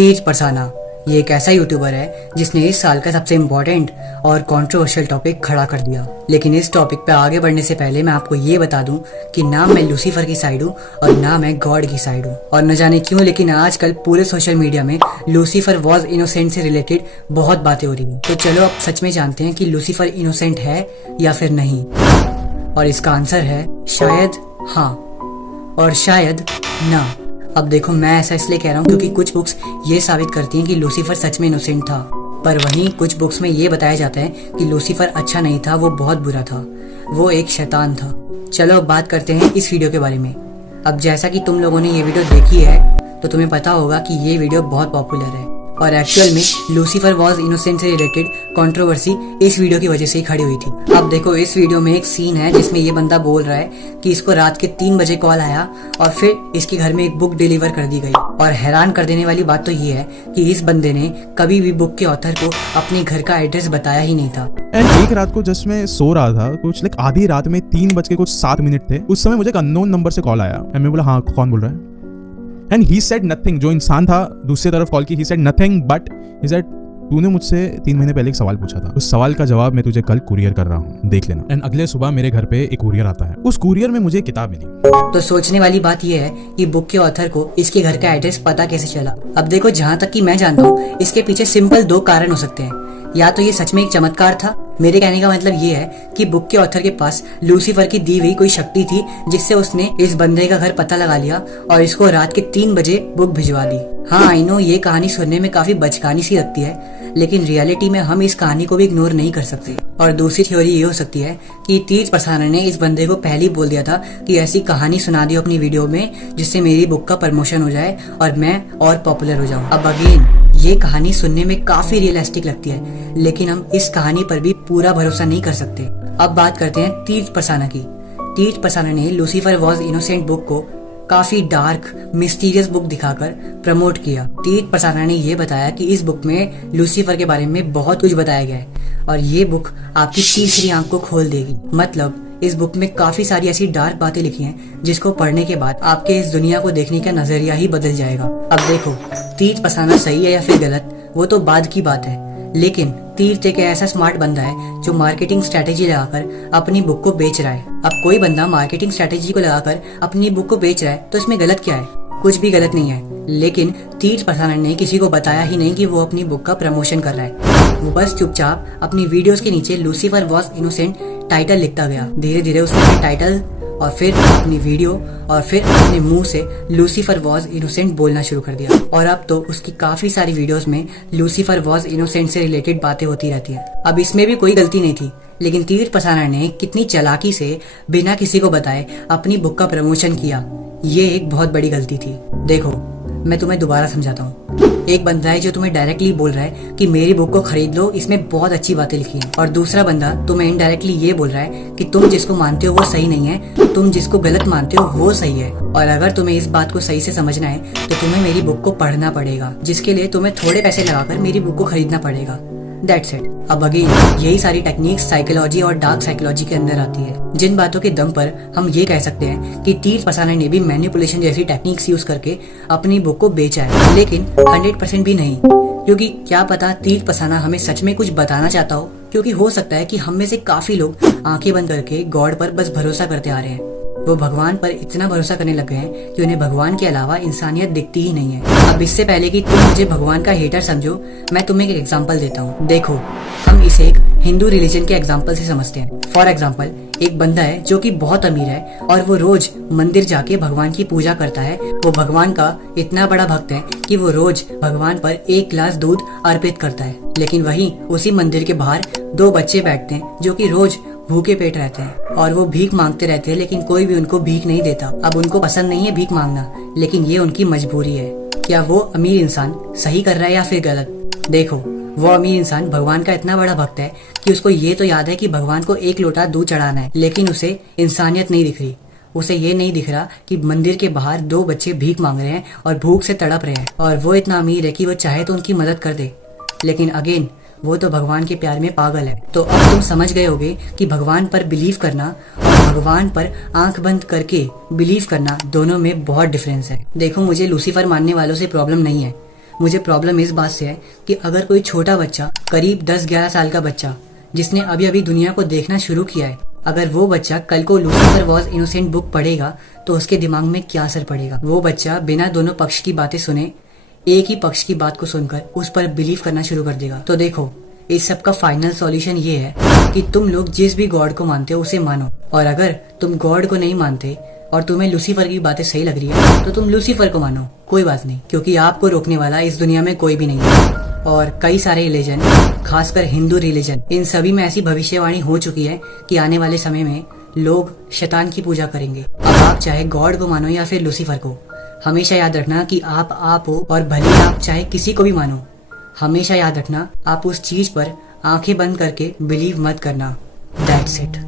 तीर्थ परसाना ये एक ऐसा यूट्यूबर है जिसने इस साल का सबसे इम्पोर्टेंट और कंट्रोवर्शियल टॉपिक खड़ा कर दिया। लेकिन इस टॉपिक पे आगे बढ़ने से पहले मैं आपको ये बता दूं कि ना मैं लूसीफर की साइड हूँ और ना मैं गॉड की साइड हूँ। और न जाने क्यों लेकिन आजकल पूरे सोशल मीडिया में लूसीफर वॉज इनोसेंट से रिलेटेड बहुत बातें हो रही हैं। तो चलो अब सच में जानते हैं कि लूसीफर इनोसेंट है या फिर नहीं। और इसका आंसर है शायद हाँ और शायद ना। अब देखो, मैं ऐसा इसलिए कह रहा हूँ क्योंकि कुछ बुक्स ये साबित करती हैं कि लूसीफर सच में इनोसेंट था, पर वहीं कुछ बुक्स में ये बताया जाता है कि लूसीफर अच्छा नहीं था, वो बहुत बुरा था, वो एक शैतान था। चलो अब बात करते हैं इस वीडियो के बारे में। अब जैसा कि तुम लोगों ने ये वीडियो देखी है तो तुम्हें पता होगा कि ये वीडियो बहुत पॉपुलर है और एक्चुअल में लूसीफर वॉज इनोसेंट से रिलेटेड कंट्रोवर्सी इस वीडियो की वजह से ही खड़ी हुई थी। अब देखो, इस वीडियो में एक सीन है जिसमें ये बंदा बोल रहा है कि इसको रात के 3 बजे कॉल आया और फिर इसके घर में एक बुक डिलीवर कर दी गई। और हैरान कर देने वाली बात तो ये है कि इस बंदे ने कभी भी बुक के ऑथर को अपने घर का एड्रेस बताया ही नहीं था। एंड एक रात को जस्ट मैं सो रहा था, कुछ लाइक आधी रात में 3:07 थे, उस समय मुझे एक अननोन नंबर से कॉल आया। मैं बोला हाँ, कौन बोल रहा है? And he said nothing. जो इंसान था दूसरी तरफ कॉल की, he said nothing but he said तूने मुझसे 3 महीने पहले एक सवाल पूछा था, उस सवाल का जवाब मैं तुझे कल कुरियर कर रहा हूँ, देख लेना। एंड अगले सुबह मेरे घर पे एक कुरियर आता है, उस कुरियर में मुझे एक किताब मिली। तो सोचने वाली बात यह है कि बुक के ऑथर को इसके घर का एड्रेस पता कैसे चला। अब देखो, जहाँ तक कि मैं जानता हूँ इसके पीछे सिंपल 2 कारण हो सकते हैं। या तो ये सच में एक चमत्कार था। मेरे कहने का मतलब ये है कि बुक के ऑथर के पास लूसीफर की दी हुई कोई शक्ति थी जिससे उसने इस बंदे का घर पता लगा लिया और इसको रात के 3 बजे बुक भिजवा दी। हाँ, आई नो ये कहानी सुनने में काफी बचकानी सी लगती है, लेकिन रियलिटी में हम इस कहानी को भी इग्नोर नहीं कर सकते। और दूसरी थ्योरी ये हो सकती है कि तीर्थ परसाना ने इस बंदे को पहले ही बोल दिया था कि ऐसी कहानी सुना दियो अपनी वीडियो में जिससे मेरी बुक का प्रमोशन हो जाए और मैं और पॉपुलर हो जाऊं। अब अगेन, ये कहानी सुनने में काफी रियलिस्टिक लगती है, लेकिन हम इस कहानी पर भी पूरा भरोसा नहीं कर सकते। अब बात करते हैं तीर्थ परसाना की। तीर्थ परसाना ने लूसीफर वॉज इनोसेंट बुक को काफी डार्क मिस्टीरियस बुक दिखाकर प्रमोट किया। तीर्थ परसाना ने ये बताया कि इस बुक में लूसीफर के बारे में बहुत कुछ बताया गया है और ये बुक आपकी तीसरी आंख को खोल देगी। मतलब इस बुक में काफी सारी ऐसी डार्क बातें लिखी हैं जिसको पढ़ने के बाद आपके इस दुनिया को देखने का नजरिया ही बदल जाएगा। अब देखो, तीर्थ परसाना सही है या फिर गलत वो तो बाद की बात है, लेकिन तीर्थ एक ऐसा स्मार्ट बंदा है जो मार्केटिंग स्ट्रेटेजी लगाकर अपनी बुक को बेच रहा है। अब कोई बंदा मार्केटिंग स्ट्रेटेजी को लगाकर अपनी बुक को बेच रहा है तो इसमें गलत क्या है? कुछ भी गलत नहीं है। लेकिन तीर्थ परसाना ने किसी को बताया ही नहीं कि वो अपनी बुक का प्रमोशन कर रहा है। वो बस चुपचाप अपनी वीडियोस के नीचे लूसीफर वॉज इनोसेंट टाइटल लिखता गया। धीरे धीरे उसने टाइटल और फिर अपनी वीडियो और फिर अपने मुंह से लूसीफर वॉज इनोसेंट बोलना शुरू कर दिया। और अब तो उसकी काफी सारी वीडियोस में लूसीफर वॉज इनोसेंट से रिलेटेड बातें होती रहती हैं। अब इसमें भी कोई गलती नहीं थी, लेकिन तीर्थ परसाना ने कितनी चालाकी से बिना किसी को बताए अपनी बुक का प्रमोशन किया, ये एक बहुत बड़ी गलती थी। देखो, मैं तुम्हें दोबारा समझाता हूँ। एक बंदा है जो तुम्हें डायरेक्टली बोल रहा है कि मेरी बुक को खरीद लो, इसमें बहुत अच्छी बातें लिखी हैं, और दूसरा बंदा तुम्हें इनडायरेक्टली ये बोल रहा है कि तुम जिसको मानते हो वो सही नहीं है, तुम जिसको गलत मानते हो वो सही है। और अगर तुम्हें इस बात को सही से समझना है तो तुम्हें मेरी बुक को पढ़ना पड़ेगा, जिसके लिए तुम्हें थोड़े पैसे लगाकर मेरी बुक को खरीदना पड़ेगा। That's it। अब अगेन यही सारी टेक्निक्स साइकोलॉजी और डार्क साइकोलॉजी के अंदर आती है, जिन बातों के दम पर हम ये कह सकते हैं कि तीर्थ परसाना ने भी मैनिपुलेशन जैसी टेक्निक्स यूज करके अपनी बुक को बेचा है, लेकिन 100% भी नहीं। क्योंकि क्या पता तीर्थ परसाना हमें सच में कुछ बताना चाहता हो, क्योंकि हो सकता है कि हम में से काफी लोग आंखें बंद करके गॉड पर बस भरोसा करते आ रहे हैं। वो भगवान पर इतना भरोसा करने लग गए हैं कि उन्हें भगवान के अलावा इंसानियत दिखती ही नहीं है। अब इससे पहले कि तुम मुझे भगवान का हेटर समझो, मैं तुम्हें एक एग्जांपल देता हूँ। देखो, हम इसे एक हिंदू रिलीजन के एग्जांपल से समझते हैं। फॉर एग्जांपल, एक बंदा है जो कि बहुत अमीर है और वो रोज मंदिर जाके भगवान की पूजा करता है। वो भगवान का इतना बड़ा भक्त है कि वो रोज भगवान पर 1 गिलास दूध अर्पित करता है। लेकिन वहीं उसी मंदिर के बाहर 2 बच्चे बैठते हैं जो कि रोज भूखे पेट रहते हैं और वो भीख मांगते रहते हैं, लेकिन कोई भी उनको भीख नहीं देता। अब उनको पसंद नहीं है भीख मांगना, लेकिन ये उनकी मजबूरी है। क्या वो अमीर इंसान सही कर रहा है या फिर गलत? देखो, वो अमीर इंसान भगवान का इतना बड़ा भक्त है कि उसको ये तो याद है कि भगवान को 1 लोटा दूध चढ़ाना है, लेकिन उसे इंसानियत नहीं दिख रही। उसे ये नहीं दिख रहा कि मंदिर के बाहर 2 बच्चे भीख मांग रहे हैं और भूख से तड़प रहे हैं, और वो इतना अमीर है कि वो चाहे तो उनकी मदद कर दे, लेकिन अगेन वो तो भगवान के प्यार में पागल है। तो अब तुम समझ गए होगे कि भगवान पर बिलीव करना और भगवान पर आंख बंद करके बिलीव करना दोनों में बहुत डिफरेंस है। देखो, मुझे लूसीफर मानने वालों से प्रॉब्लम नहीं है, मुझे प्रॉब्लम इस बात से है कि अगर कोई छोटा बच्चा, करीब 10-11 साल का बच्चा जिसने अभी अभी दुनिया को देखना शुरू किया है, अगर वो बच्चा कल को लूसीफर वॉज इनोसेंट बुक पढ़ेगा तो उसके दिमाग में क्या असर पड़ेगा। वो बच्चा बिना दोनों पक्ष की बातें सुने एक ही पक्ष की बात को सुनकर उस पर बिलीव करना शुरू कर देगा। तो देखो, इस सब का फाइनल सॉल्यूशन ये है कि तुम लोग जिस भी गॉड को मानते हो उसे मानो, और अगर तुम गॉड को नहीं मानते और तुम्हें लूसीफर की बातें सही लग रही है तो तुम लूसीफर को मानो, कोई बात नहीं, क्योंकि आपको रोकने वाला इस दुनिया में कोई भी नहीं है। और कई सारे रिलीजन, खासकर हिंदू रिलीजन, इन सभी में ऐसी भविष्यवाणी हो चुकी है कि आने वाले समय में लोग शैतान की पूजा करेंगे। अब आप चाहे गॉड को मानो या फिर लूसीफर को, हमेशा याद रखना कि आप हो, और भले आप चाहे किसी को भी मानो, हमेशा याद रखना आप उस चीज पर आंखें बंद करके बिलीव मत करना। That's it.